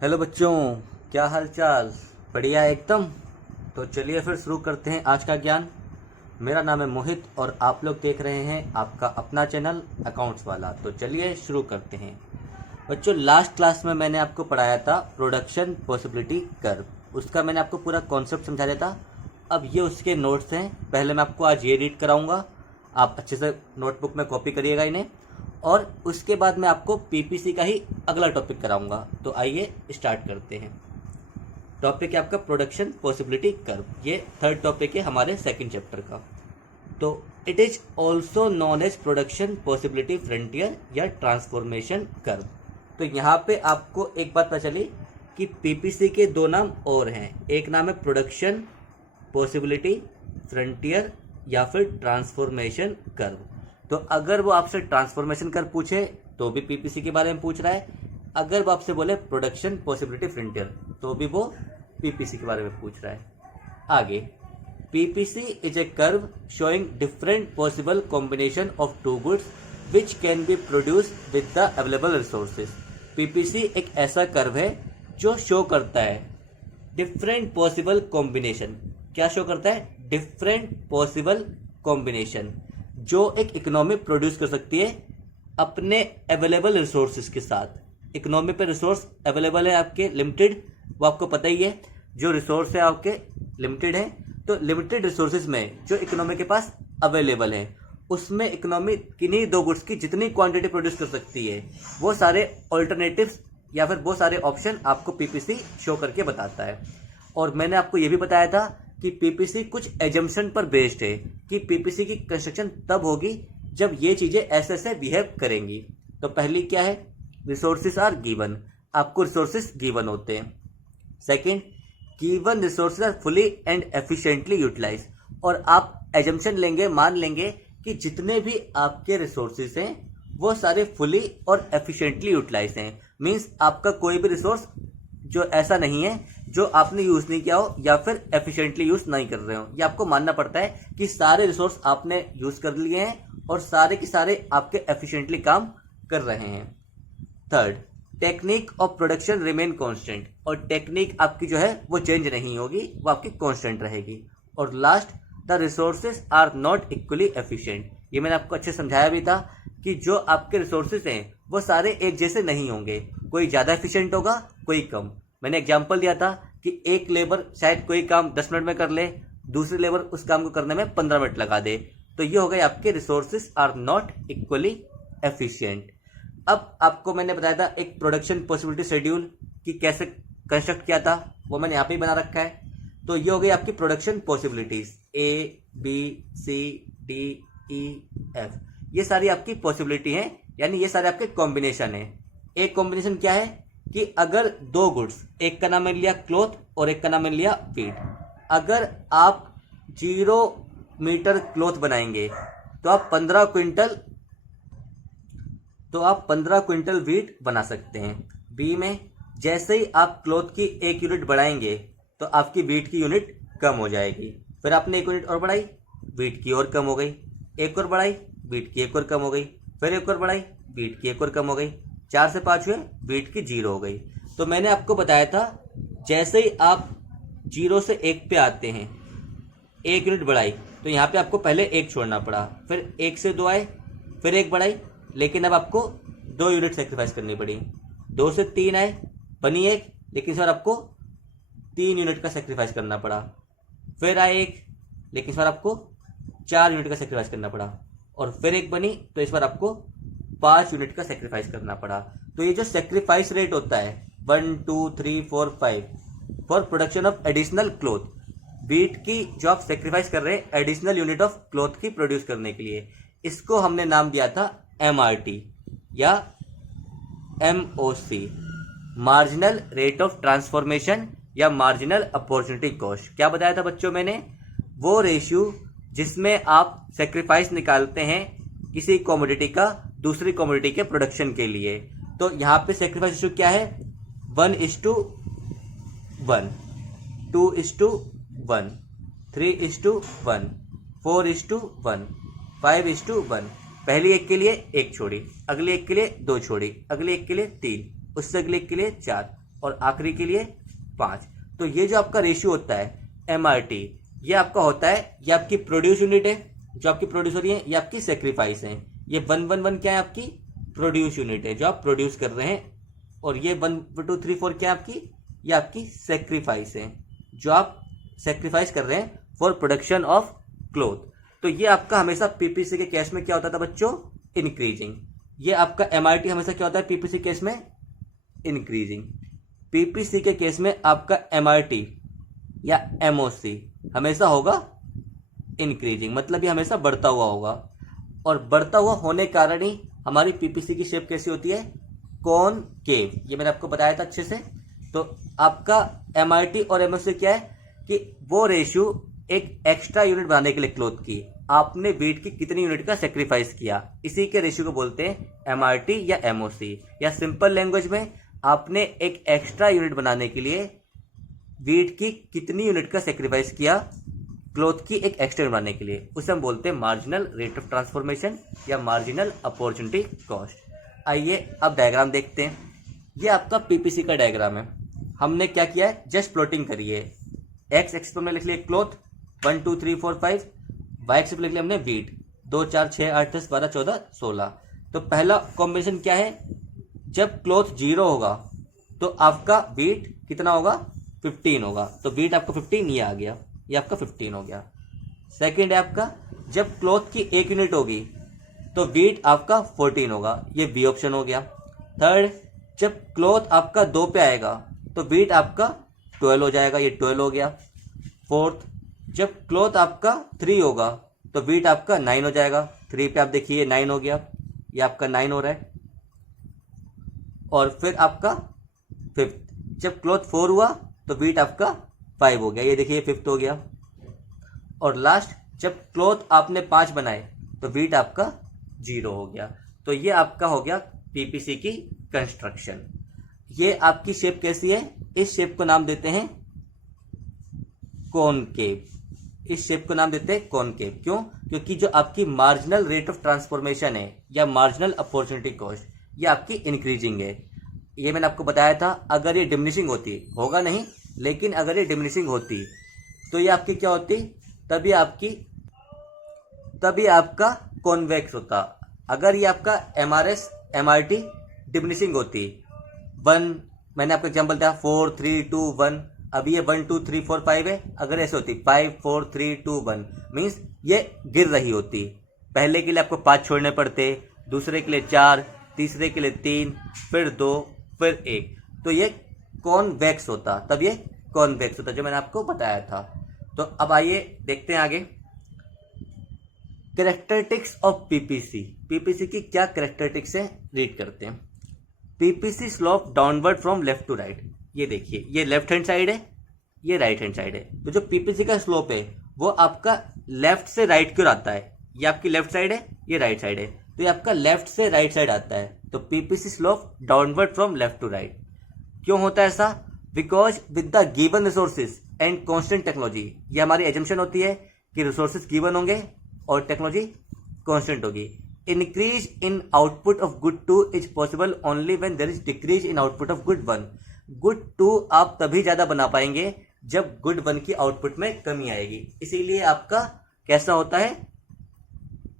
Hello बच्चों, क्या हाल चाल। बढ़िया एकदम। तो चलिए फिर शुरू करते हैं आज का ज्ञान। मेरा नाम है मोहित और आप लोग देख रहे हैं आपका अपना चैनल अकाउंट्स वाला। तो चलिए शुरू करते हैं। बच्चों, लास्ट क्लास में मैंने आपको पढ़ाया था प्रोडक्शन पॉसिबिलिटी कर्व। उसका मैंने आपको पूरा कॉन्सेप्ट समझा दिया था। अब ये उसके नोट्स हैं। पहले मैं आपको आज ये रीड कराऊंगा, आप अच्छे से नोटबुक में कॉपी करिएगा इन्हें, और उसके बाद मैं आपको पीपीसी का ही अगला टॉपिक कराऊंगा। तो आइए स्टार्ट करते हैं। टॉपिक है आपका प्रोडक्शन पॉसिबिलिटी कर्व। ये थर्ड टॉपिक है हमारे सेकंड चैप्टर का। तो it is also known as production possibility frontier या ट्रांसफॉर्मेशन कर्व। तो यहाँ पे आपको एक बात पता चली कि पीपीसी के दो नाम और हैं। एक नाम है प्रोडक्शन पॉसिबिलिटी फ्रंटियर या फिर ट्रांसफॉर्मेशन कर्व। तो अगर वो आपसे ट्रांसफॉर्मेशन कर्व पूछे तो भी पीपीसी के बारे में पूछ रहा है। अगर वो आपसे बोले प्रोडक्शन पॉसिबिलिटी फ्रंटियर तो भी वो पीपीसी के बारे में पूछ रहा है। आगे, PPC is a curve showing different possible combination of two goods which can be produced with the available resources. PPC एक ऐसा कर्व है जो शो करता है डिफरेंट पॉसिबल कॉम्बिनेशन। क्या शो करता है? डिफरेंट पॉसिबल कॉम्बिनेशन जो एक इकोनॉमी प्रोड्यूस कर सकती है अपने अवेलेबल रिसोर्सेज के साथ। इकोनॉमी पे रिसोर्स अवेलेबल है आपके लिमिटेड, वो आपको पता ही है। जो रिसोर्स है आपके लिमिटेड है, तो लिमिटेड रिसोर्सेज में जो इकोनॉमी के पास अवेलेबल है उसमें इकोनॉमी किन्हीं दो गुड्स की जितनी क्वांटिटी प्रोड्यूस कर सकती है वो सारे ऑल्टरनेटिव्स या फिर वो सारे ऑप्शन आपको पीपीसी शो करके बताता है। और मैंने आपको ये भी बताया था कि पीपीसी कुछ एजम्पशन पर बेस्ड है कि पीपीसी की कंस्ट्रक्शन तब होगी जब ये चीजें ऐसे ऐसे बिहेव करेंगी। तो पहली क्या है? Resources are given. आपको रिसोर्सेज गिवन होते हैं। Second, given resources are fully and efficiently utilize. और आप एजम्पशन लेंगे, मान लेंगे कि जितने भी आपके रिसोर्सेज हैं वो सारे फुली और एफिशिएंटली यूटिलाइज हैं। मीन्स आपका कोई भी रिसोर्स जो ऐसा नहीं है जो आपने यूज नहीं किया हो या फिर एफिशिएंटली यूज नहीं कर रहे हो। ये आपको मानना पड़ता है कि सारे रिसोर्स आपने यूज कर लिए हैं और सारे के सारे आपके एफिशिएंटली काम कर रहे हैं। Third, technique of production remain constant. और टेक्निक आपकी जो है वो चेंज नहीं होगी, वो आपकी कांस्टेंट रहेगी। और last, the resources are not equally efficient. ये मैंने आपको अच्छे समझाया भी था कि जो आपके रिसोर्सेज हैं वो सारे एक जैसे नहीं होंगे। कोई ज़्यादा एफिशिएंट होगा, कोई कम। मैंने एग्जांपल दिया था कि एक लेबर शायद कोई काम 10 मिनट में कर ले, दूसरी लेबर उस काम को करने में 15 मिनट लगा दे। तो ये हो गए आपके resources are not equally efficient. अब आपको मैंने बताया था एक प्रोडक्शन पॉसिबिलिटी शेड्यूल कि कैसे कंस्ट्रक्ट किया था, वो मैंने यहाँ पे ही बना रखा है। तो ये हो गई आपकी प्रोडक्शन पॉसिबिलिटीज ABCDEF। ये सारी आपकी पॉसिबिलिटी है, यानी ये सारे आपके कॉम्बिनेशन है। एक कॉम्बिनेशन क्या है कि अगर दो गुड्स, एक का नाम मैंने लिया क्लॉथ और एक का नाम मैंने लिया वीट, अगर आप 0 मीटर क्लॉथ बनाएंगे तो आप 15 क्विंटल वीट बना सकते हैं। बी में जैसे ही आप क्लॉथ की 1 यूनिट बढ़ाएंगे तो आपकी वीट की यूनिट कम हो जाएगी। फिर आपने 1 यूनिट और बढ़ाई, वीट की और कम हो गई। एक और बढ़ाई, वीट की एक और कम हो गई। फिर एक और बढ़ाई, वीट की एक और कम हो गई। 4 से 5 हुए, वीट की 0 हो गई। तो मैंने आपको बताया था जैसे ही आप 0 से 1 पे आते हैं, 1 यूनिट बढ़ाई तो यहाँ पे आपको पहले 1 छोड़ना पड़ा। फिर 1 से 2 आए, फिर 1 बढ़ाई, लेकिन अब आपको 2 यूनिट सेक्रीफाइस करनी पड़ी। 2 से 3 आए, बनी 1, लेकिन इस बार आपको 3 यूनिट का सेक्रीफाइस करना पड़ा। फिर आए 1, लेकिन इस बार आपको 4 यूनिट का सेक्रीफाइस करना पड़ा। और फिर 1 बनी तो इस बार आपको 5 यूनिट का सेक्रीफाइस करना पड़ा। तो ये जो सेक्रीफाइस रेट होता है 1 2 3 4 5 for production of additional cloth, wheat की जो आप सेक्रीफाइस कर रहे हैं एडिशनल यूनिट ऑफ क्लॉथ की प्रोड्यूस करने के लिए, इसको हमने नाम दिया था MRT या MOC, marginal rate of transformation या मार्जिनल अपॉर्चुनिटी कॉस्ट। क्या बताया था बच्चों मैंने? वो रेशियो जिसमें आप सेक्रीफाइस निकालते हैं किसी कमोडिटी का दूसरी कमोडिटी के प्रोडक्शन के लिए। तो यहाँ पे सेक्रीफाइस रेशियो क्या है? 1:1, 2:1, 3:1, 4:1, 5:1। पहली एक के लिए 1 छोड़ी, अगली एक के लिए 2 छोड़ी, अगली एक के लिए 3, उससे अगले एक के लिए 4, और आखिरी के लिए 5। तो ये जो आपका रेशियो होता है MRT, ये आपका होता है, ये आपकी प्रोड्यूस यूनिट है जो आपकी प्रोड्यूस हो रही है, ये आपकी सेक्रीफाइस है। ये 111 क्या है, आपकी प्रोड्यूस यूनिट है जो आप प्रोड्यूस कर रहे हैं, और ये 1 2 3 4 क्या है आपकी, ये आपकी सेक्रीफाइस है जो आप सेक्रीफाइस कर रहे हैं फॉर प्रोडक्शन ऑफ क्लोथ। तो ये आपका हमेशा पीपीसी के केस में क्या होता था बच्चों, इंक्रीजिंग। ये आपका MRT हमेशा क्या होता है पीपीसी केस में, इंक्रीजिंग। पीपीसी के केस में आपका MRT या MOC हमेशा होगा इंक्रीजिंग, मतलब ये हमेशा बढ़ता हुआ होगा। और बढ़ता हुआ होने कारण ही हमारी पीपीसी की शेप कैसी होती है, कॉनकेव। ये मैंने आपको बताया था अच्छे से। तो आपका MRT और MOC क्या है कि वो रेशियो एक एक्स्ट्रा यूनिट बनाने के लिए क्लोथ की आपने वेट की कितनी यूनिट का सेक्रीफाइस किया, इसी के रेशियो को बोलते हैं MRT या MOC। या सिंपल लैंग्वेज में आपने एक एक्स्ट्रा यूनिट बनाने के लिए वेट की कितनी यूनिट का सेक्रीफाइस किया क्लोथ की एक एक्स्ट्रा बनाने के लिए, उसे हम बोलते हैं मार्जिनल रेट ऑफ ट्रांसफॉर्मेशन या मार्जिनल अपॉर्चुनिटी कॉस्ट। आइए अब डायग्राम देखते हैं। ये आपका पीपीसी का डायग्राम है। हमने क्या किया है, जस्ट प्लॉटिंग करी है। एक्स एक्सिस पर हमने लिख लिया क्लोथ 1 2 3 4 5, वाई एक्सिस पर लिख लिया हमने वीट 2 4 6 8 10 12 14 16। तो पहला कॉम्बिनेशन क्या है, जब क्लोथ 0 होगा तो आपका वीट कितना होगा, 15 होगा। तो वीट आपका 15, ये आ गया, ये आपका 15 हो गया। सेकेंड है आपका, जब क्लोथ की 1 यूनिट होगी तो वीट आपका 14 होगा, ये बी ऑप्शन हो गया। थर्ड, जब क्लोथ आपका 2 पे आएगा तो वीट आपका 12 हो जाएगा, ये 12 हो गया। फोर्थ, जब क्लोथ आपका 3 होगा तो वीट आपका 9 हो जाएगा। 3 पे आप देखिए 9 हो गया, ये आपका 9 हो रहा है। और फिर आपका फिफ्थ, जब क्लोथ 4 हुआ तो वीट आपका 5 हो गया, ये देखिए 5th हो गया। और लास्ट, जब क्लोथ आपने 5 बनाए तो वीट आपका 0 हो गया। तो ये आपका हो गया पीपीसी की कंस्ट्रक्शन। ये आपकी शेप कैसी है, इस शेप को नाम देते हैं कॉनकेव। इस शेप को नाम देते हैं कॉनकेव। क्यों, क्योंकि जो आपकी मार्जिनल रेट ऑफ ट्रांसफॉर्मेशन है या मार्जिनल अपॉर्चुनिटी कॉस्ट, ये आपकी इंक्रीजिंग है। ये मैंने आपको बताया था, अगर ये डिमिनिशिंग होती, होगा नहीं, लेकिन अगर ये डिमिनिशिंग होती तो ये आपकी क्या होती, तभी आपका कॉन्वेक्स होता। अगर ये आपका MRS MRT डिमिनिशिंग होती, 1 मैंने आपको एग्जांपल दिया 4 3 2 1, अभी ये 1 2 3 4 5 है। अगर ऐसे होती 5 4 3 2 1 मीन्स ये गिर रही होती। पहले के लिए आपको 5 छोड़ने पड़ते, दूसरे के लिए 4, तीसरे के लिए 3, फिर 2, फिर 1। तो ये कॉन्वेक्स होता, तब ये कॉन्वेक्स होता जो मैंने आपको बताया था। तो अब आइए देखते हैं आगे कैरेक्टरिस्टिक्स ऑफ पीपीसी। पीपीसी की क्या कैरेक्टरिस्टिक्स है, रीड करते हैं। PPC slope downward from left to right. ये देखिए, ये लेफ्ट हैंड साइड है, ये राइट हैंड साइड है। तो जो पीपीसी का स्लोप है वो आपका लेफ्ट से राइट की ओर आता है। ये आपकी लेफ्ट साइड है, ये राइट साइड है, तो ये आपका लेफ्ट से राइट साइड आता है। तो PPC slope downward from left to right. क्यों होता है ऐसा, because with the given resources and constant technology. ये हमारी एजम्पशन होती है कि रिसोर्सेज गिवन होंगे और टेक्नोलॉजी कॉन्स्टेंट होगी। Increase in output of good 2 is possible only when there is decrease in output of good 1। Good 2 आप तभी ज्यादा बना पाएंगे जब गुड 1 की आउटपुट में कमी आएगी। इसीलिए आपका कैसा होता है,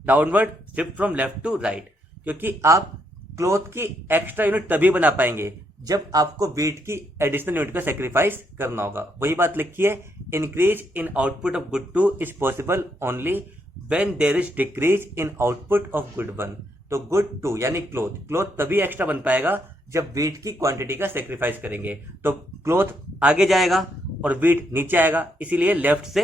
downward shift from left to right, क्योंकि आप क्लोथ की एक्स्ट्रा यूनिट तभी बना पाएंगे जब आपको वेट की एडिशनल यूनिट का सेक्रीफाइस करना होगा। वही बात लिखी है, increase in output of good 2 is possible only when there is decrease in output of good 1। तो गुड 2 यानी क्लोथ तभी एक्स्ट्रा बन पाएगा जब वेट की क्वांटिटी का सेक्रीफाइस करेंगे। तो क्लोथ आगे जाएगा और वेट नीचे आएगा, इसीलिए लेफ्ट से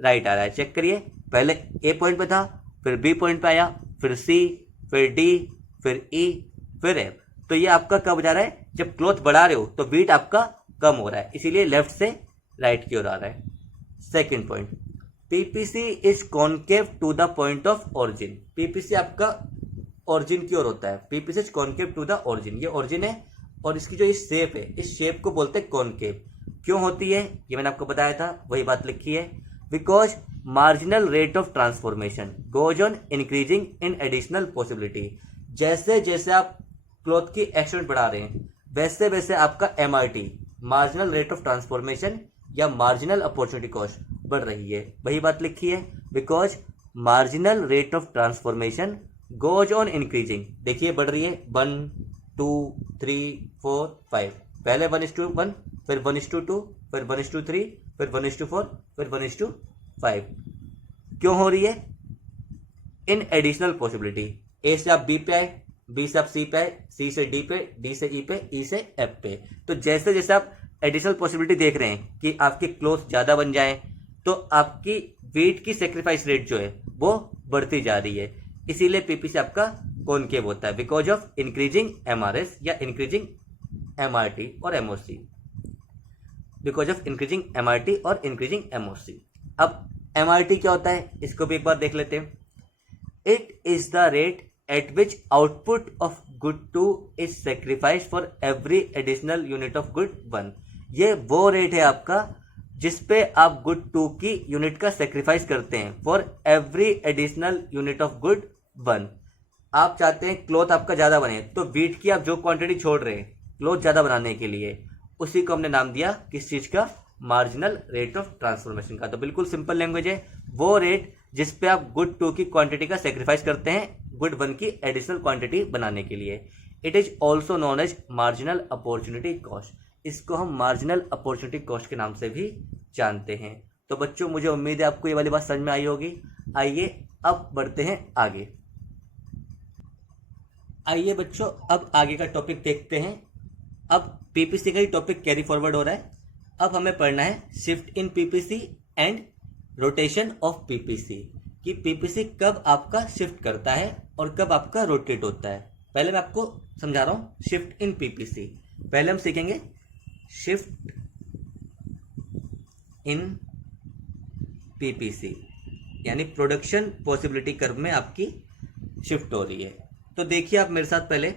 राइट आ रहा है। चेक करिए, पहले ए पॉइंट पे था, फिर बी पॉइंट पे आया, फिर सी, फिर डी, फिर ई, फिर एफ। तो ये आपका कब जा रहा है, जब क्लोथ बढ़ा रहे हो तो वेट आपका कम हो रहा है, इसीलिए लेफ्ट से राइट की ओर आ रहा है। Second point, PPC is concave to the point of origin. PPC आपका ओरिजिन की ओर होता है। PPC is concave to the origin, ये ओरिजिन है और इसकी जो इस शेप है, इस शेप को बोलते हैं कॉन्केव। क्यों होती है ये मैंने आपको बताया था, वही बात लिखी है। Because marginal rate of transformation goes on increasing in additional possibility. जैसे जैसे आप क्लोथ की एक्सटेंट बढ़ा रहे हैं वैसे वैसे आपका MRT marginal rate of transformation या मार्जिनल अपॉर्चुनिटी कॉस्ट बढ़ रही है। वही बात लिखी है, because marginal rate of transformation goes on increasing. देखिए बढ़ रही है 1 2 3 4 5, पहले 1:1, फिर 1:2, फिर 1:3, फिर 1:4, फिर 1:5। क्यों हो रही है? इन एडिशनल पॉसिबिलिटी, ए से आप बी पे आए, बी से आप सी पे आए, सी से डी पे, डी से ई पे, ई से एफ पे। तो जैसे जैसे आप एडिशनल पॉसिबिलिटी देख रहे हैं कि आपके क्लोथ ज़्यादा बन जाए, तो आपकी वेट की सेक्रीफाइस रेट जो है वो बढ़ती जा रही है। इसीलिए पीपीसी आपका कॉनकेव होता है, बिकॉज ऑफ इंक्रीजिंग एमआरएस या इंक्रीजिंग एमआरटी और MOC, because of increasing MRT और इंक्रीजिंग एमओसी। अब एमआरटी क्या होता है, इसको भी एक बार देख लेते हैं। It is the rate at which output of good 2 is sacrificed for every additional unit of good 1। ये वो रेट है आपका जिस पे आप गुड 2 की यूनिट का सेक्रीफाइस करते हैं for every additional unit of good 1। आप चाहते हैं क्लॉथ आपका ज़्यादा बने, तो वीट की आप जो क्वांटिटी छोड़ रहे हैं क्लॉथ ज़्यादा बनाने के लिए, उसी को हमने नाम दिया किस चीज़ का? मार्जिनल रेट ऑफ ट्रांसफॉर्मेशन का। तो बिल्कुल सिंपल लैंग्वेज है, वो रेट जिस पे आप गुड 2 की क्वांटिटी का सेक्रीफाइस करते हैं गुड 1 की एडिशनल क्वांटिटी बनाने के लिए। It is also known as marginal opportunity cost. इसको हम मार्जिनल अपॉर्चुनिटी कॉस्ट के नाम से भी जानते हैं। तो बच्चों, मुझे उम्मीद है आपको ये वाली बात समझ में आई होगी। आइए अब बढ़ते हैं आगे। आइए बच्चों, अब आगे का टॉपिक देखते हैं। अब पीपीसी का ही टॉपिक कैरी फॉरवर्ड हो रहा है। अब हमें पढ़ना है shift in PPC and rotation of PPC, कि पीपीसी कब आपका शिफ्ट करता है और कब आपका रोटेट होता है। पहले मैं आपको समझा रहा हूं शिफ्ट इन पीपीसी। पहले हम सीखेंगे शिफ्ट इन पीपीसी, यानी प्रोडक्शन पॉसिबिलिटी कर्व में आपकी शिफ्ट हो रही है। तो देखिए आप मेरे साथ, पहले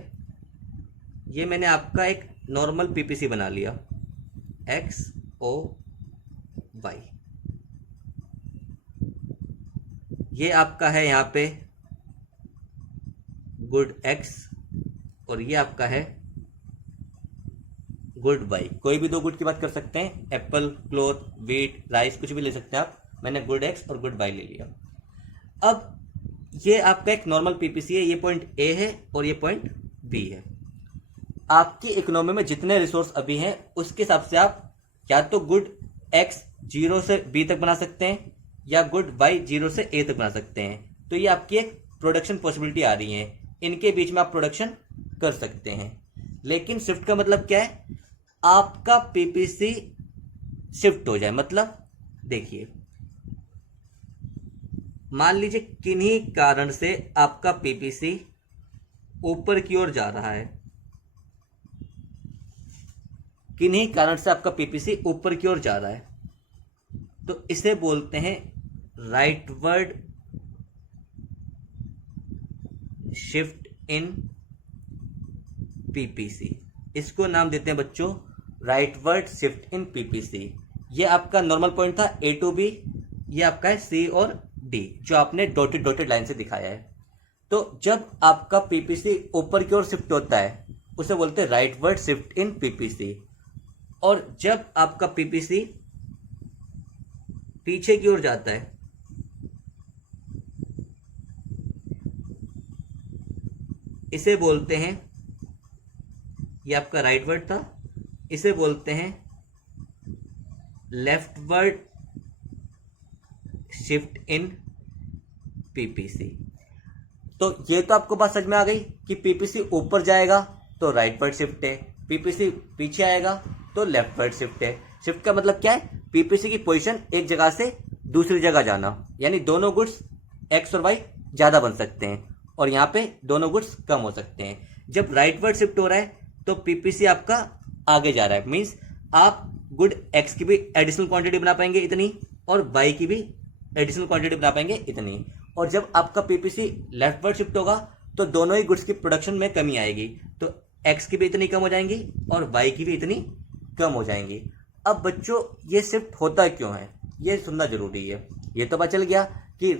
ये मैंने आपका एक नॉर्मल पीपीसी बना लिया, एक्स ओ वाई। ये आपका है यहाँ पे गुड एक्स और ये आपका है गुड वाई। कोई भी दो गुड की बात कर सकते हैं, एप्पल, क्लॉथ, वीट, राइस, कुछ भी ले सकते हैं आप। मैंने गुड एक्स और गुड वाई ले लिया। अब ये आपका एक नॉर्मल पीपीसी है, ये पॉइंट ए है और ये पॉइंट बी है। आपकी इकोनॉमी में जितने रिसोर्स अभी हैं उसके हिसाब से आप या तो गुड एक्स 0 से बी तक बना सकते हैं या गुड वाई 0 से ए तक बना सकते हैं। तो ये आपकी एक प्रोडक्शन पॉसिबिलिटी आ रही है, इनके बीच में आप प्रोडक्शन कर सकते हैं। लेकिन शिफ्ट का मतलब क्या है? आपका पीपीसी शिफ्ट हो जाए। मतलब देखिए, मान लीजिए किन्हीं कारण से आपका पीपीसी ऊपर की ओर जा रहा है, किन्हीं कारण से आपका पीपीसी ऊपर की ओर जा रहा है, तो इसे बोलते हैं राइटवर्ड शिफ्ट इन पीपीसी। इसको नाम देते हैं बच्चों राइटवर्ड शिफ्ट इन पीपीसी। ये आपका नॉर्मल पॉइंट था ए टू बी, ये आपका है सी और डी, जो आपने डॉटेड डॉटेड लाइन से दिखाया है। तो जब आपका पीपीसी ऊपर की ओर शिफ्ट होता है उसे बोलते हैं राइटवर्ड शिफ्ट इन पीपीसी, और जब आपका पीपीसी पीछे की ओर जाता है इसे बोलते हैं, ये आपका राइटवर्ड था, इसे बोलते हैं लेफ्टवर्ड शिफ्ट इन पीपीसी। तो ये तो आपको बात समझ में आ गई कि पीपीसी ऊपर जाएगा तो राइटवर्ड शिफ्ट है, पीपीसी पीछे आएगा तो लेफ्टवर्ड शिफ्ट है। शिफ्ट का मतलब क्या है? पीपीसी की पोजीशन एक जगह से दूसरी जगह जाना, यानी दोनों गुड्स एक्स और वाई ज्यादा बन सकते हैं और यहाँ पे दोनों गुड्स कम हो सकते हैं। जब राइटवर्ड शिफ्ट हो रहा है तो पीपीसी आपका आगे जा रहा है, मींस आप गुड एक्स की भी एडिशनल क्वांटिटी बना पाएंगे इतनी और वाई की भी एडिशनल क्वांटिटी बना पाएंगे इतनी। और जब आपका पीपीसी लेफ्टवर्ड शिफ्ट होगा तो दोनों ही गुड्स की प्रोडक्शन में कमी आएगी, तो एक्स की भी इतनी कम हो जाएंगी और वाई की भी इतनी कम हो जाएंगी। अब बच्चों, ये शिफ्ट होता क्यों है ये सुनना जरूरी है। ये तो पता चल गया कि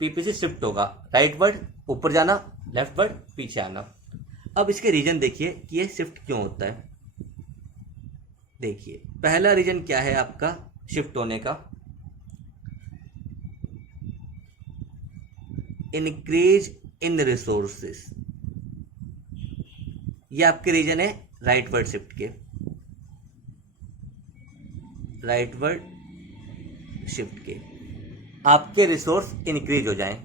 पीपीसी शिफ्ट होगा, राइटवर्ड ऊपर जाना, लेफ्टवर्ड पीछे आना। अब इसके रीजन देखिए कि ये शिफ्ट क्यों होता है। देखिए पहला रीजन क्या है आपका शिफ्ट होने का, इंक्रीज इन रिसोर्सेस। ये आपके रीजन है राइटवर्ड शिफ्ट के, राइटवर्ड शिफ्ट के। आपके रिसोर्स इंक्रीज हो जाएं।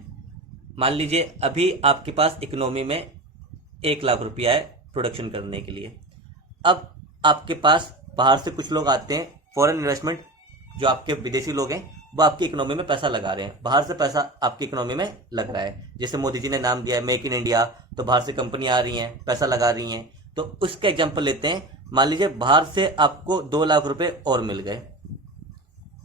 मान लीजिए अभी आपके पास इकोनॉमी में 1 लाख रुपया है प्रोडक्शन करने के लिए। अब आपके पास बाहर से कुछ लोग आते हैं, फॉरेन इन्वेस्टमेंट, जो आपके विदेशी लोग हैं वो आपकी इकोनॉमी में पैसा लगा रहे हैं। बाहर से पैसा आपकी इकोनॉमी में लग रहा है, जैसे मोदी जी ने नाम दिया है मेक इन इंडिया, तो बाहर से कंपनी आ रही हैं, पैसा लगा रही हैं। तो उसका एग्जाम्पल लेते हैं। मान लीजिए बाहर से आपको 2 लाख रुपए और मिल गए,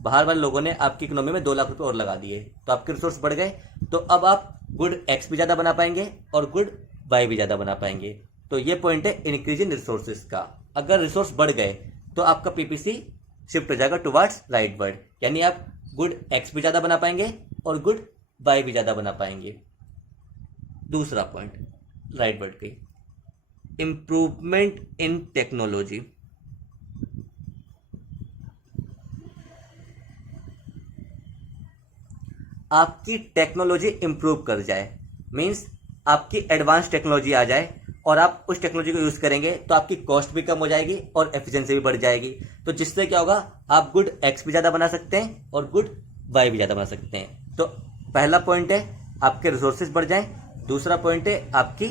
बाहर वाले लोगों ने आपकी इकोनॉमी में 2 लाख रुपए और लगा दिए, तो आपके रिसोर्स बढ़ गए। तो अब आप गुड एक्स भी ज़्यादा बना पाएंगे और गुड वाई भी ज़्यादा बना पाएंगे। तो ये पॉइंट है इंक्रीज इन रिसोर्सेज का। अगर रिसोर्स बढ़ गए तो आपका पीपीसी शिफ्ट हो जाएगा टुवर्ड्स राइटवर्ड, यानी आप गुड एक्स भी ज़्यादा बना पाएंगे और गुड वाई भी ज़्यादा बना पाएंगे। दूसरा पॉइंट राइटवर्ड की, इम्प्रूवमेंट इन टेक्नोलॉजी। आपकी टेक्नोलॉजी इंप्रूव कर जाए, मीन्स आपकी एडवांस टेक्नोलॉजी आ जाए और आप उस टेक्नोलॉजी को यूज़ करेंगे तो आपकी कॉस्ट भी कम हो जाएगी और एफिशिएंसी भी बढ़ जाएगी। तो जिससे क्या होगा, आप गुड एक्स भी ज़्यादा बना सकते हैं और गुड वाई भी ज़्यादा बना सकते हैं। तो पहला पॉइंट है आपके रिसोर्सेज बढ़ जाएं, दूसरा पॉइंट है आपकी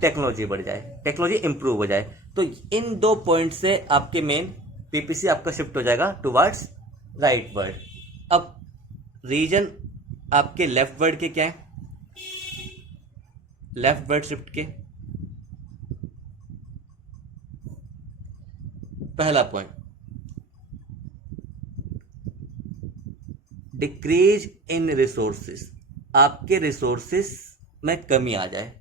टेक्नोलॉजी बढ़ जाए, टेक्नोलॉजी इंप्रूव हो जाए। तो इन 2 पॉइंट से आपके मेन पीपीसी आपका शिफ्ट हो जाएगा टुवर्ड्स राइटवर्ड। अब रीजन आपके लेफ्ट वर्ड के क्या है, लेफ्ट वर्ड शिफ्ट के पहला पॉइंट, डिक्रीज इन रिसोर्सेस। आपके रिसोर्सेस में कमी आ जाए।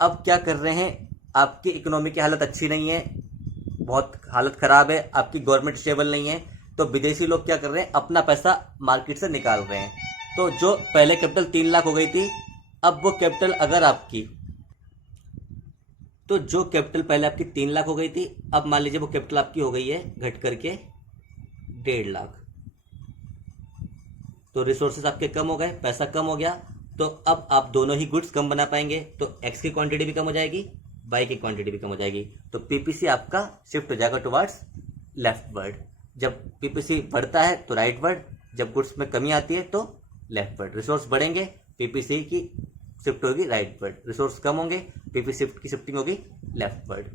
अब क्या कर रहे हैं, आपकी इकोनॉमी की हालत अच्छी नहीं है, बहुत हालत खराब है, आपकी गवर्नमेंट स्टेबल नहीं है, तो विदेशी लोग क्या कर रहे हैं, अपना पैसा मार्केट से निकाल रहे हैं। तो जो पहले कैपिटल 3 लाख हो गई थी, अब वो कैपिटल अगर आपकी, तो जो कैपिटल पहले आपकी 3 लाख हो गई थी, अब मान लीजिए वो कैपिटल आपकी हो गई है घट करके 1.5 लाख। तो रिसोर्सेज आपके कम हो गए, पैसा कम हो गया, तो अब आप दोनों ही गुड्स कम बना पाएंगे। तो एक्स की क्वांटिटी भी कम हो जाएगी, वाई की क्वांटिटी भी कम हो जाएगी। तो पीपीसी आपका शिफ्ट हो जाएगा टुवर्ड्स लेफ्ट वर्ड। जब पीपीसी बढ़ता है तो राइट वर्ड, जब गुड्स में कमी आती है तो लेफ्ट वर्ड। रिसोर्स बढ़ेंगे, पीपीसी की शिफ्ट होगी राइट वर्ड, रिसोर्स कम होंगे, पीपीसी की शिफ्टिंग होगी लेफ्ट वर्ड।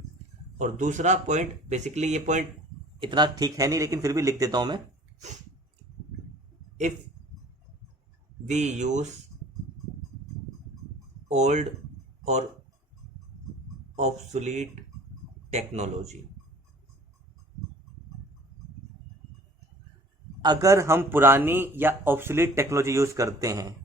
और दूसरा पॉइंट, बेसिकली ये पॉइंट इतना ठीक है नहीं लेकिन फिर भी लिख देता हूं मैं, इफ वी यूज ओल्ड और ऑब्सोलीट टेक्नोलॉजी। अगर हम पुरानी या ऑब्सोलीट टेक्नोलॉजी यूज करते हैं,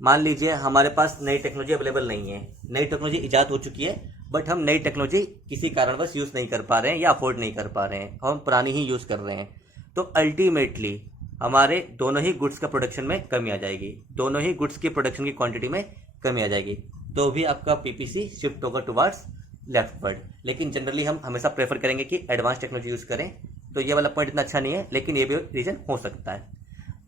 मान लीजिए हमारे पास नई टेक्नोलॉजी अवेलेबल नहीं है, नई टेक्नोलॉजी इजाद हो चुकी है, बट हम नई टेक्नोलॉजी किसी कारणवश यूज नहीं कर पा रहे हैं या अफोर्ड नहीं कर पा रहे हैं, हम पुरानी ही यूज कर रहे हैं, तो अल्टीमेटली हमारे दोनों ही गुड्स का प्रोडक्शन में कमी आ जाएगी, दोनों ही गुड्स की प्रोडक्शन की क्वांटिटी में कमी आ जाएगी। तो भी आपका पीपीसी शिफ्ट होगा टुवर्ड्स लेफ्ट वर्ड। लेकिन जनरली हम हमेशा प्रेफर करेंगे कि एडवांस टेक्नोलॉजी यूज करें, तो ये वाला पॉइंट इतना अच्छा नहीं है, लेकिन ये भी रीजन हो सकता है।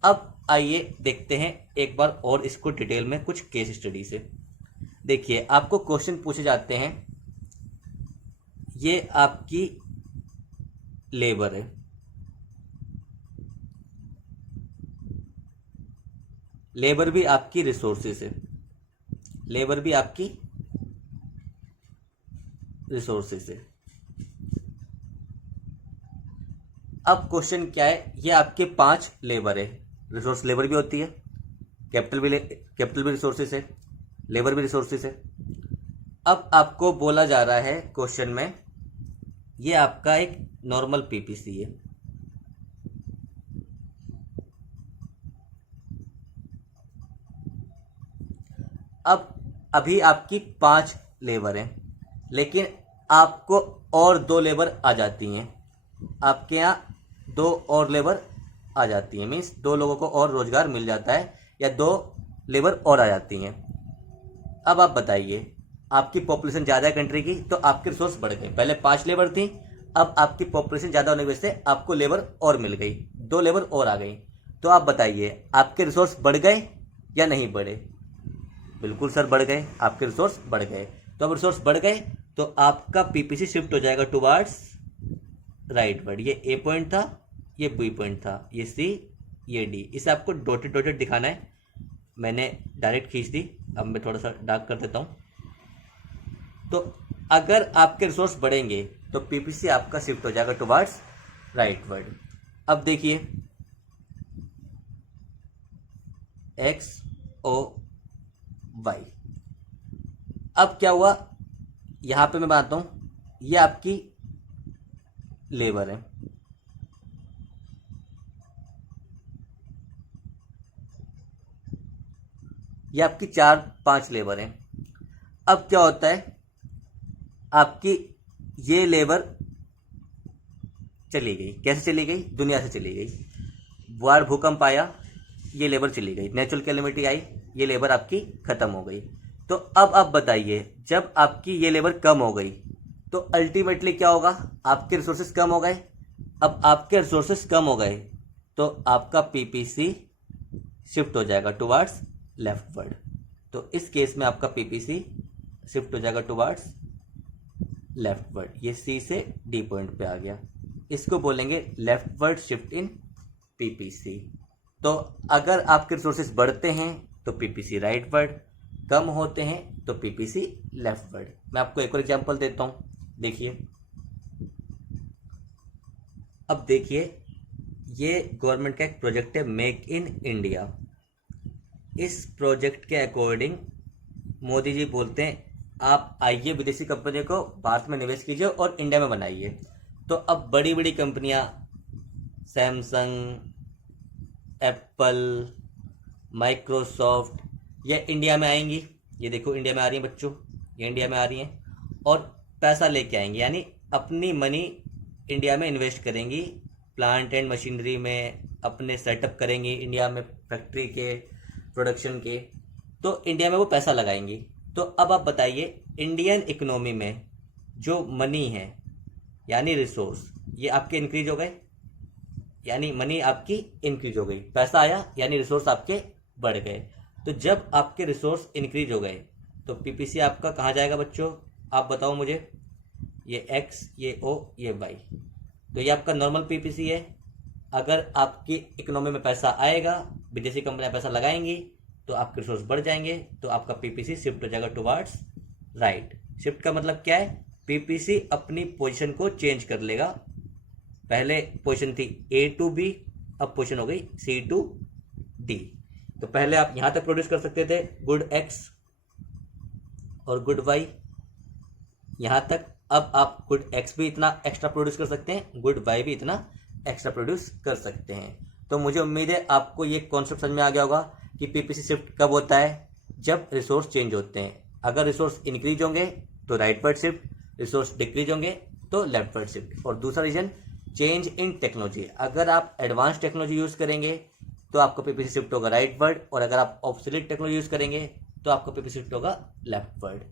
अब आइए देखते हैं एक बार और इसको डिटेल में कुछ केस स्टडी से। देखिए आपको क्वेश्चन पूछे जाते हैं, ये आपकी लेबर है, लेबर भी आपकी रिसोर्सेस है, लेबर भी आपकी रिसोर्सेस है। अब क्वेश्चन क्या है, ये आपके 5 लेबर है, रिसोर्स लेबर भी होती है, कैपिटल भी रिसोर्सेस है, लेबर भी रिसोर्सेस है। अब आपको बोला जा रहा है क्वेश्चन में, ये आपका एक नॉर्मल पीपीसी है, अब अभी आपकी 5 लेबर हैं, लेकिन आपको और 2 लेबर आ जाती हैं, आपके यहाँ 2 और लेबर आ जाती हैं, मीन्स 2 लोगों को और रोजगार मिल जाता है या 2 लेबर और आ जाती हैं। अब आप बताइए, आपकी पॉपुलेशन ज़्यादा है कंट्री की, तो आपके रिसोर्स बढ़ गए, पहले 5 लेबर थी, अब आपकी पॉपुलेशन ज़्यादा होने की वजह से आपको लेबर और मिल गई, 2 लेबर और आ गई। तो आप बताइए आपके रिसोर्स बढ़ गए या नहीं बढ़े? बिल्कुल सर बढ़ गए, आपके रिसोर्स बढ़ गए। तो अब रिसोर्स बढ़ गए तो आपका पीपीसी शिफ्ट हो जाएगा टुवार्ड्स राइटवर्ड। ये ए पॉइंट था, ये बी पॉइंट था, ये सी, ये डी। इसे आपको डॉटेड डॉटेड दिखाना है, मैंने डायरेक्ट खींच दी, अब मैं थोड़ा सा डार्क कर देता हूँ। तो अगर आपके रिसोर्स बढ़ेंगे तो पीपीसी आपका शिफ्ट हो जाएगा टुवार्ड्स राइटवर्ड। अब देखिए एक्स ओ वाई, अब क्या हुआ, यहां पे मैं बताता हूं, ये आपकी लेबर है, ये आपकी 4-5 लेबर है। अब क्या होता है, आपकी ये लेबर चली गई, कैसे चली गई? दुनिया से चली गई। वार भूकंप आया, ये लेबर चली गई, नेचुरल कैलेमिटी आई, ये लेबर आपकी खत्म हो गई। तो अब आप बताइए जब आपकी ये लेबर कम हो गई तो अल्टीमेटली क्या होगा, आपके रिसोर्सेज कम हो गए। अब आपके रिसोर्सेज कम हो गए तो आपका पीपीसी शिफ्ट हो जाएगा टुवार्ड्स लेफ्टवर्ड। तो इस केस में आपका पीपीसी शिफ्ट हो जाएगा टुवार्ड्स लेफ्टवर्ड। ये सी से डी पॉइंट पे आ गया, इसको बोलेंगे लेफ्टवर्ड शिफ्ट इन पीपीसी। तो अगर आपके रिसोर्सेज बढ़ते हैं तो पीपीसी राइटवर्ड, कम होते हैं तो पीपीसी लेफ्टवर्ड। मैं आपको एक और एग्जांपल देता हूं, देखिए। अब देखिए ये गवर्नमेंट का एक प्रोजेक्ट है मेक इन इंडिया। इस प्रोजेक्ट के अकॉर्डिंग मोदी जी बोलते हैं आप आइए विदेशी कंपनी को भारत में निवेश कीजिए और इंडिया में बनाइए। तो अब बड़ी बड़ी कंपनियां सैमसंग, एप्पल, माइक्रोसॉफ्ट ये इंडिया में आएंगी। ये देखो इंडिया में आ रही हैं बच्चों, ये इंडिया में आ रही हैं और पैसा लेके आएंगी, यानी अपनी मनी इंडिया में इन्वेस्ट करेंगी, प्लांट एंड मशीनरी में अपने सेटअप करेंगी इंडिया में, फैक्ट्री के प्रोडक्शन के, तो इंडिया में वो पैसा लगाएंगी। तो अब आप बताइए इंडियन इकोनॉमी में जो मनी है यानी रिसोर्स, ये आपके इंक्रीज हो गए, यानी मनी आपकी इंक्रीज हो गई, पैसा आया यानी रिसोर्स आपके बढ़ गए। तो जब आपके रिसोर्स इंक्रीज हो गए तो पीपीसी आपका कहाँ जाएगा बच्चों, आप बताओ मुझे। ये एक्स, ये ओ, ये वाई, तो ये आपका नॉर्मल पीपीसी है। अगर आपकी इकोनॉमी में पैसा आएगा, विदेशी कंपनियां पैसा लगाएंगी तो आपके रिसोर्स बढ़ जाएंगे, तो आपका पीपीसी शिफ्ट हो जाएगा टुवार्ड्स राइट। शिफ्ट का मतलब क्या है, पीपीसी अपनी पोजीशन को चेंज कर लेगा। पहले पोजीशन थी ए टू बी, अब पोजीशन हो गई सी टू डी। तो पहले आप यहां तक प्रोड्यूस कर सकते थे गुड एक्स और गुड वाई यहां तक, अब आप गुड एक्स भी इतना एक्स्ट्रा प्रोड्यूस कर सकते हैं, गुड वाई भी इतना एक्स्ट्रा प्रोड्यूस कर सकते हैं। तो मुझे उम्मीद है आपको ये कॉन्सेप्ट समझ में आ गया होगा कि पीपीसी शिफ्ट कब होता है, जब रिसोर्स चेंज होते हैं। अगर रिसोर्स इंक्रीज होंगे तो राइटवर्ड शिफ्ट, रिसोर्स डिक्रीज होंगे तो लेफ्टवर्ड शिफ्ट। और दूसरा रीजन चेंज इन टेक्नोलॉजी, अगर आप एडवांस टेक्नोलॉजी यूज करेंगे तो आपका पीपीसी शिफ्ट होगा राइटवर्ड, और अगर आप ऑब्सोलीट टेक्नोलॉजी यूज करेंगे तो आपका पीपीसी शिफ्ट होगा लेफ्टवर्ड।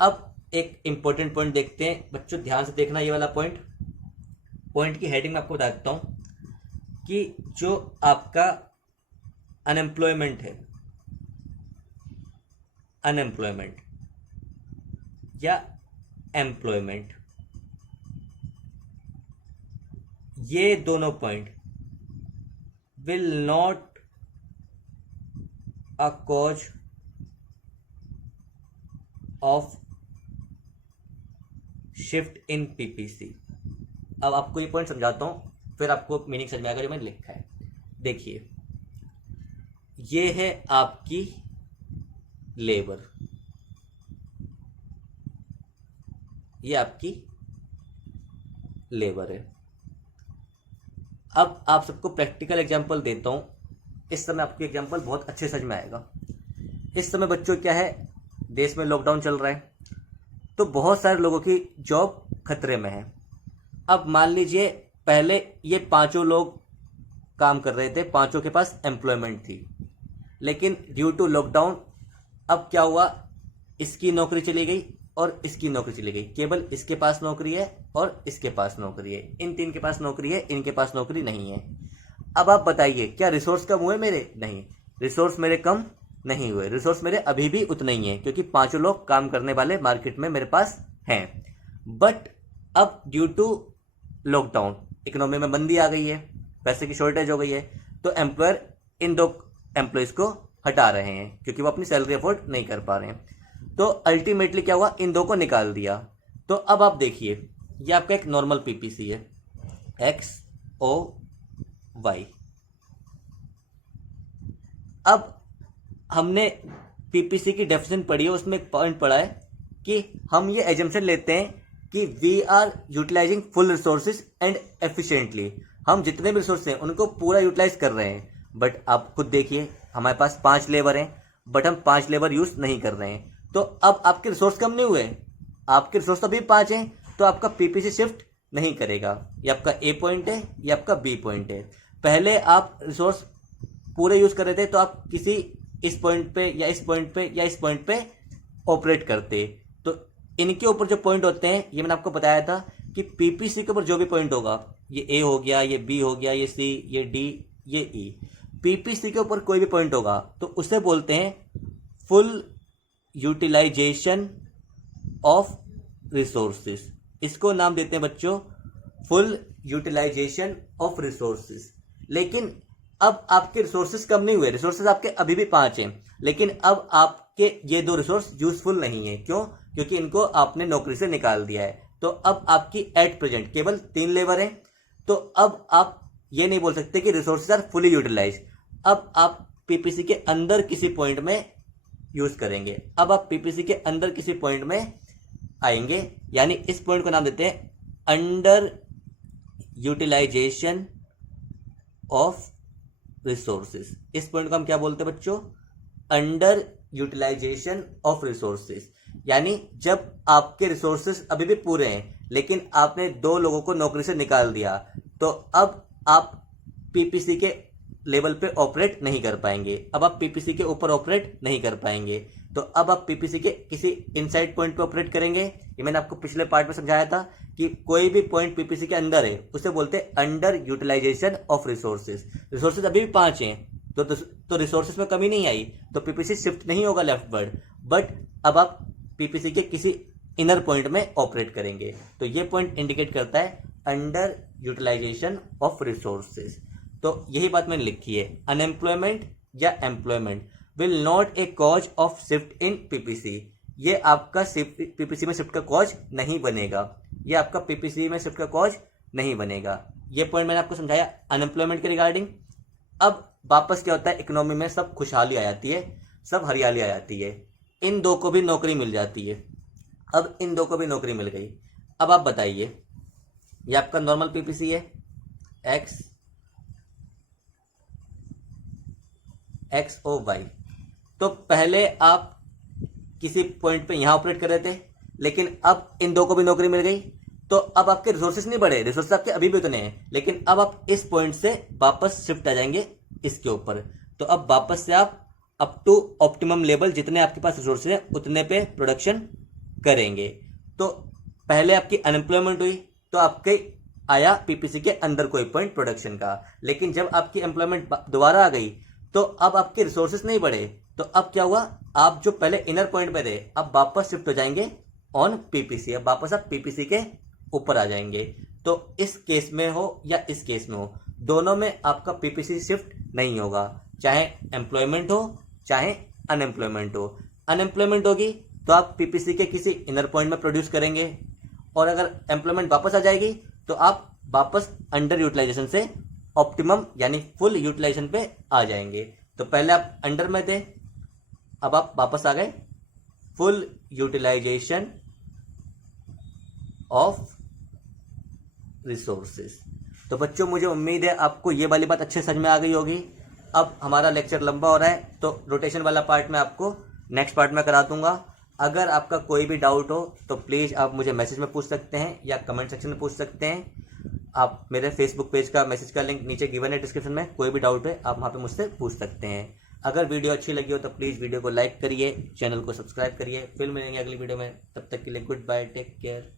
अब एक इंपॉर्टेंट पॉइंट देखते हैं बच्चों, ध्यान से देखना ये वाला पॉइंट। पॉइंट की हेडिंग में आपको बता देता हूं कि जो आपका अनएम्प्लॉयमेंट है, अनएम्प्लॉयमेंट या एम्प्लॉयमेंट, ये दोनों point will not a cause of shift in PPC. अब आपको ये पॉइंट समझाता हूं, फिर आपको मीनिंग समझ में आएगा जो मैंने लिखा है। देखिए ये है आपकी लेबर, ये आपकी लेबर है। अब आप सबको प्रैक्टिकल एग्जांपल देता हूं, इस समय आपको एग्जांपल बहुत अच्छे समझ में आएगा। इस समय बच्चों क्या है, देश में लॉकडाउन चल रहा है तो बहुत सारे लोगों की जॉब खतरे में है। अब मान लीजिए पहले ये 5 लोग काम कर रहे थे, 5 के पास एम्प्लॉयमेंट थी, लेकिन ड्यू टू लॉकडाउन अब क्या हुआ, इसकी नौकरी चली गई, और इसकी नौकरी चली गई, केवल इसके पास नौकरी है और इसके पास नौकरी है, इन 3 के पास नौकरी है, इनके पास नौकरी नहीं है। अब आप बताइए क्या रिसोर्स कम हुए मेरे? नहीं, रिसोर्स मेरे कम नहीं हुए, रिसोर्स मेरे अभी भी उतने ही हैं, क्योंकि 5 लोग काम करने वाले मार्केट में मेरे पास हैं। बट अब ड्यू टू लॉकडाउन इकोनॉमी में मंदी आ गई है, पैसे की शॉर्टेज हो गई है, तो एम्प्लॉयर इन 2 एम्प्लॉयज़ को हटा रहे हैं क्योंकि वो अपनी सैलरी अफोर्ड नहीं कर पा रहे हैं। तो अल्टीमेटली क्या हुआ, इन 2 को निकाल दिया। तो अब आप देखिए, ये आपका एक नॉर्मल पीपीसी है, XOY। अब हमने पीपीसी की डेफिनेशन पढ़ी है, उसमें एक पॉइंट पढ़ा है कि हम ये एजम्पशन लेते हैं कि we are utilizing full resources and efficiently. हम जितने भी रिसोर्स हैं उनको पूरा यूटिलाइज कर रहे हैं। बट आप खुद देखिए, हमारे पास 5 लेबर हैं, बट हम 5 लेबर यूज नहीं कर रहे हैं। तो अब आपके रिसोर्स कम नहीं हुए, आपके रिसोर्स तो अभी 5 हैं, तो आपका पीपीसी शिफ्ट नहीं करेगा। ये आपका ए पॉइंट है, ये आपका बी पॉइंट है। पहले आप रिसोर्स पूरे यूज कर रहे थे तो आप किसी इस पॉइंट पे या इस पॉइंट पे या इस पॉइंट पे ऑपरेट करते। तो इनके ऊपर जो पॉइंट होते हैं, ये मैंने आपको बताया था कि पीपीसी के ऊपर जो भी पॉइंट होगा, ये ए हो गया, ये बी हो गया, ये सी, ये डी, ये ई, पीपीसी के ऊपर कोई भी पॉइंट होगा तो उसे बोलते हैं फुल यूटिलाइजेशन ऑफ रिसोर्सेज। इसको नाम देते हैं बच्चों फुल यूटिलाइजेशन ऑफ रिसोर्सेज। लेकिन अब आपके रिसोर्सेज कम नहीं हुए, रिसोर्सेज आपके अभी भी 5 हैं, लेकिन अब आपके ये 2 रिसोर्स यूजफुल नहीं है। क्यों? क्योंकि इनको आपने नौकरी से निकाल दिया है। तो अब आपकी एट प्रेजेंट केवल 3 लेबर हैं। तो अब आप ये नहीं बोल सकते कि रिसोर्सेज आर फुली यूटिलाइज। अब आप पीपीसी के अंदर किसी पॉइंट में यूज करेंगे। अब आप पीपीसी के अंदर किसी पॉइंट में आएंगे, यानी इस पॉइंट को नाम देते हैं अंडर यूटिलाइजेशन ऑफ रिसोर्सेज। इस पॉइंट को हम क्या बोलते हैं बच्चों? Under utilization of resources. यानी जब आपके रिसोर्सेज अभी भी पूरे हैं लेकिन आपने 2 लोगों को नौकरी से निकाल दिया, तो अब आप पीपीसी के लेवल पे ऑपरेट नहीं कर पाएंगे। अब आप पीपीसी के ऊपर ऑपरेट नहीं कर पाएंगे। तो अब आप पीपीसी के किसी इनसाइड पॉइंट पे ऑपरेट करेंगे। ये मैंने आपको पिछले पार्ट में समझाया था कि कोई भी पॉइंट पीपीसी के अंदर है उसे बोलते हैं under utilization of resources. Resources अभी भी 5 हैं तो रिसोर्सेज में कमी नहीं आई, तो पीपीसी शिफ्ट नहीं होगा लेफ्टवर्ड। बट अब आप पीपीसी के किसी इनर पॉइंट में ऑपरेट करेंगे। तो ये पॉइंट इंडिकेट करता है अंडर यूटिलाइजेशन ऑफ रिसोर्सेज। तो यही बात मैंने लिखी है, अनएम्प्लॉयमेंट या employment will not a cause of shift in PPC. ये आपका पीपीसी में शिफ्ट का कॉज नहीं बनेगा, ये आपका पीपीसी में शिफ्ट का कॉज नहीं बनेगा। ये पॉइंट मैंने आपको समझाया अनएम्प्लॉयमेंट के रिगार्डिंग। अब वापस क्या होता है, इकोनॉमी में सब खुशहाली आ जाती है, सब हरियाली आ जाती है, इन 2 को भी नौकरी मिल जाती है। अब इन 2 को भी नौकरी मिल गई। अब आप बताइए, ये आपका नॉर्मल पीपीसी है XOY। तो पहले आप किसी पॉइंट पे यहां ऑपरेट कर रहे थे, लेकिन अब इन 2 को भी नौकरी मिल गई। तो अब आपके रिसोर्सेज नहीं बढ़े, रिसोर्सेज आपके अभी भी उतने हैं, लेकिन अब आप इस पॉइंट से वापस शिफ्ट आ जाएंगे इसके ऊपर। तो अब वापस से आप अप टू ऑप्टिमम लेवल जितने आपके पास रिसोर्सेज हैं उतने पे प्रोडक्शन करेंगे। तो पहले आपकी अनएम्प्लॉयमेंट हुई तो आपके आया पीपीसी के अंदर कोई पॉइंट प्रोडक्शन का, लेकिन जब आपकी एम्प्लॉयमेंट दोबारा आ गई तो अब आपके रिसोर्सेज नहीं बढ़े। तो अब क्या हुआ, आप जो पहले इनर पॉइंट पे थे अब वापस शिफ्ट हो जाएंगे ऑन पीपीसी। अब वापस आप पीपीसी के ऊपर आ जाएंगे। तो इस केस में हो या इस केस में हो, दोनों में आपका पीपीसी शिफ्ट नहीं होगा, चाहे एम्प्लॉयमेंट हो चाहे अनएम्प्लॉयमेंट हो। अनएम्प्लॉयमेंट होगी तो आप पीपीसी के किसी इनर पॉइंट में प्रोड्यूस करेंगे, और अगर एम्प्लॉयमेंट वापस आ जाएगी तो आप वापस अंडर यूटिलाइजेशन से ऑप्टिमम यानी फुल यूटिलाइजेशन पे आ जाएंगे। तो पहले आप अंडर में थे, अब आप वापस आ गए फुल यूटिलाइजेशन ऑफ रिसोर्सेज। तो बच्चों मुझे उम्मीद है आपको ये वाली बात अच्छे समझ में आ गई होगी। अब हमारा लेक्चर लंबा हो रहा है तो रोटेशन वाला पार्ट मैं आपको नेक्स्ट पार्ट में करा दूंगा। अगर आपका कोई भी डाउट हो तो प्लीज़ आप मुझे मैसेज में पूछ सकते हैं या कमेंट सेक्शन में पूछ सकते हैं। आप मेरे फेसबुक पेज का मैसेज का लिंक नीचे गिवन है डिस्क्रिप्शन में, कोई भी डाउट है आप वहाँ पे मुझसे पूछ सकते हैं। अगर वीडियो अच्छी लगी हो तो प्लीज़ वीडियो को लाइक करिए, चैनल को सब्सक्राइब करिए। फिर मिलेंगे अगली वीडियो में, तब तक के लिए गुड बाय, टेक केयर।